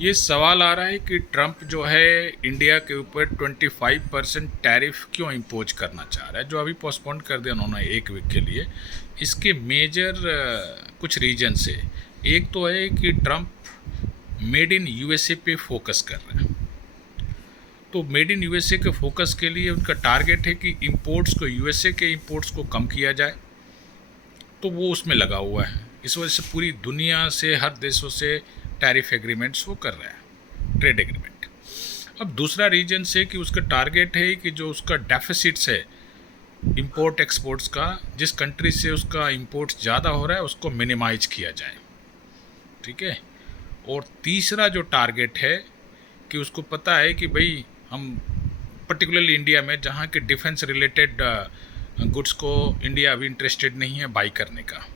ये सवाल आ रहा है कि ट्रंप जो है इंडिया के ऊपर 25% टैरिफ क्यों इम्पोज करना चाह रहा है, जो अभी पोस्टपोन कर दिया उन्होंने एक वीक के लिए। इसके मेजर कुछ रीजन्स है। एक तो है कि ट्रंप मेड इन यूएसए पे फोकस कर रहे हैं। तो मेड इन यूएसए के फोकस के लिए उनका टारगेट है कि इंपोर्ट्स को, यूएसए के इंपोर्ट्स को कम किया जाए। तो वो उसमें लगा हुआ है। इस वजह से पूरी दुनिया से, हर देशों से टैरिफ एग्रीमेंट्स वो कर रहा है, ट्रेड एग्रीमेंट। अब दूसरा रीजन से कि उसका टारगेट है कि जो उसका डेफिसिट्स है इंपोर्ट एक्सपोर्ट्स का, जिस कंट्री से उसका इंपोर्ट्स ज़्यादा हो रहा है उसको मिनिमाइज किया जाए। ठीक है। और तीसरा जो टारगेट है कि उसको पता है कि भाई हम पर्टिकुलरली इंडिया में, जहाँ के डिफेंस रिलेटेड गुड्स को इंडिया अभी इंटरेस्टेड नहीं है बाई करने का,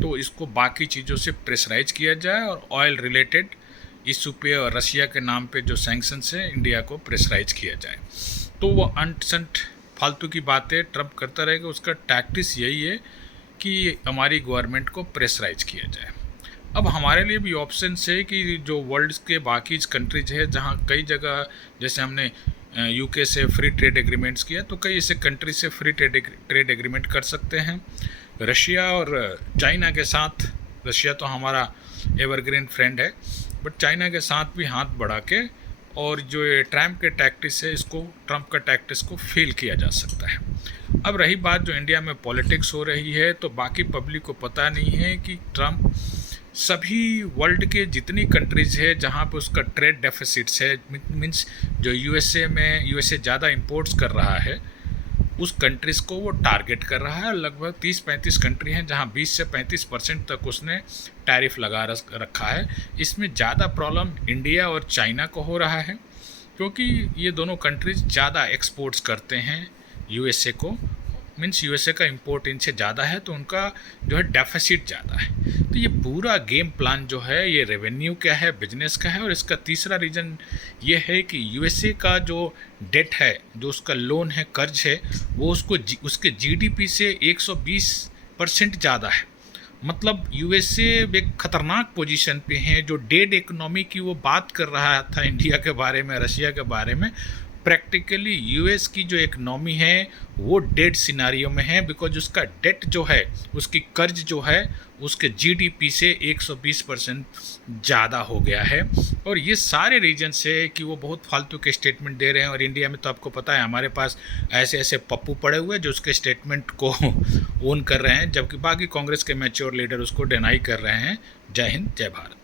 तो इसको बाकी चीज़ों से प्रेशराइज किया जाए और ऑयल रिलेटेड इशू पे और रशिया के नाम पे जो सैंक्शंस है इंडिया को प्रेशराइज किया जाए। तो वो अनसंट फालतू की बातें ट्रंप करता रहेगा। उसका टैक्टिस यही है कि हमारी गवर्नमेंट को प्रेशराइज किया जाए। अब हमारे लिए भी ऑप्शन है कि जो वर्ल्ड के बाकी कंट्रीज है, जहाँ कई जगह, जैसे हमने यूके से फ्री ट्रेड एग्रीमेंट्स किया, तो कई ऐसे कंट्री से फ्री ट्रेड एग्रीमेंट कर सकते हैं। रशिया और चाइना के साथ, रशिया तो हमारा एवरग्रीन फ्रेंड है, बट चाइना के साथ भी हाथ बढ़ा के, और जो ये ट्रम्प के टैक्टिस है, इसको, ट्रंप का टैक्टिस को फेल किया जा सकता है। अब रही बात जो इंडिया में पॉलिटिक्स हो रही है, तो बाकी पब्लिक को पता नहीं है कि ट्रंप सभी वर्ल्ड के जितनी कंट्रीज़ है जहाँ पे उसका ट्रेड डेफिसिट्स है, मीन्स जो यूएसए ज़्यादा इंपोर्ट्स कर रहा है, उस कंट्रीज़ को वो टारगेट कर रहा है। लगभग 30-35 कंट्री हैं जहाँ 20 से 35% तक उसने टैरिफ लगा रखा है। इसमें ज़्यादा प्रॉब्लम इंडिया और चाइना को हो रहा है, क्योंकि ये दोनों कंट्रीज़ ज़्यादा एक्सपोर्ट्स करते हैं यूएसए को, मीन्स यूएसए का इंपोर्ट इनसे ज़्यादा है, तो उनका जो है डेफिसिट ज़्यादा है। तो ये पूरा गेम प्लान जो है, ये रेवेन्यू का है, बिजनेस का है। और इसका तीसरा रीज़न ये है कि यूएसए का जो डेट है, जो उसका लोन है, कर्ज है, वो उसके जीडीपी से 120% ज़्यादा है। मतलब यूएसए एक खतरनाक पोजीशन पे है। जो डेड इकोनॉमी की वो बात कर रहा था इंडिया के बारे में, रशिया के बारे में, प्रैक्टिकली यूएस की जो इकनॉमी है वो डेड सिनारियो में है, बिकॉज उसका डेट जो है, उसकी कर्ज जो है, उसके जीडीपी से 120% ज़्यादा हो गया है। और ये सारे रीजन से कि वो बहुत फालतू के स्टेटमेंट दे रहे हैं। और इंडिया में तो आपको पता है हमारे पास ऐसे ऐसे पप्पू पड़े हुए जो उसके स्टेटमेंट को ओन कर रहे हैं, जबकि बाकी कांग्रेस के मैच्योर लीडर उसको डिनाई कर रहे हैं। जय हिंद, जय भारत।